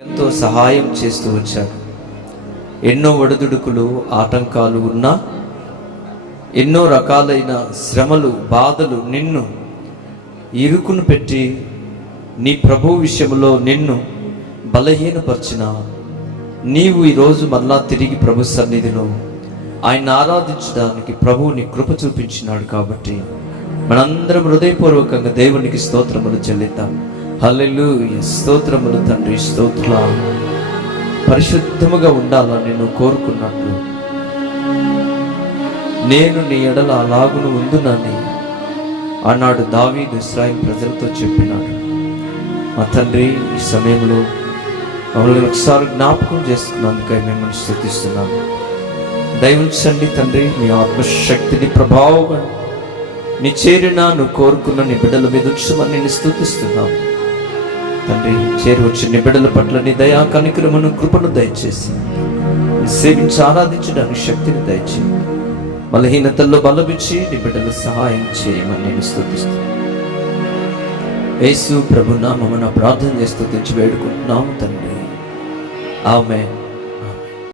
ఎంతో సహాయం చేస్తూ వచ్చాడు ఎన్నో ఒడిదుడుకులు ఆటంకాలు ఉన్నా ఎన్నో రకాలైన శ్రమలు బాధలు నిన్ను ఇరుకును పెట్టి నీ ప్రభు విషయంలో నిన్ను బలహీనపరిచిన నీవు ఈరోజు మళ్ళా తిరిగి ప్రభు సన్నిధిలో ఆయన ఆరాధించడానికి ప్రభువుని కృప చూపించినాడు కాబట్టి మనందరం హృదయపూర్వకంగా దేవునికి స్తోత్రములు చెల్లిద్దాం. అల్లెలు స్తోత్రములు తండ్రి స్తోత్ర పరిశుద్ధముగా ఉండాలని నేను కోరుకున్నట్లు. నేను నీ ఎడల అలాగును ఉందునని ఆనాడు దావీదు ఇస్రాయిల్ ప్రజలతో చెప్పినాడు. మా తండ్రి ఈ సమయంలో మమ్మల్ని ఒకసారి జ్ఞాపకం చేస్తున్నందుకై మిమ్మల్ని స్థుతిస్తున్నాను దయవించండి తండ్రి మీ ఆత్మశక్తిని ప్రభావం నీ చేరిన నువ్వు కోరుకున్న నీ బిడ్డల మీద ఉంచమని నేను స్థుతిస్తున్నాను తండ్రి చేరి వచ్చిన బిడ్డల పట్ల నీ దయా కనికరమును కృపను దయచేసి. సేవించి ఆరాధించడానికి శక్తిని దయచేయి. బలహీనతల్లో బలమిచ్చి నీ బిడ్డలు సహాయం చేయమని నేను స్థుతిస్తాను యేసు ప్రభు నామమున ప్రార్థన చేస్తూ తెచ్చి వేడుకుంటున్నాము తండ్రి. ఆమె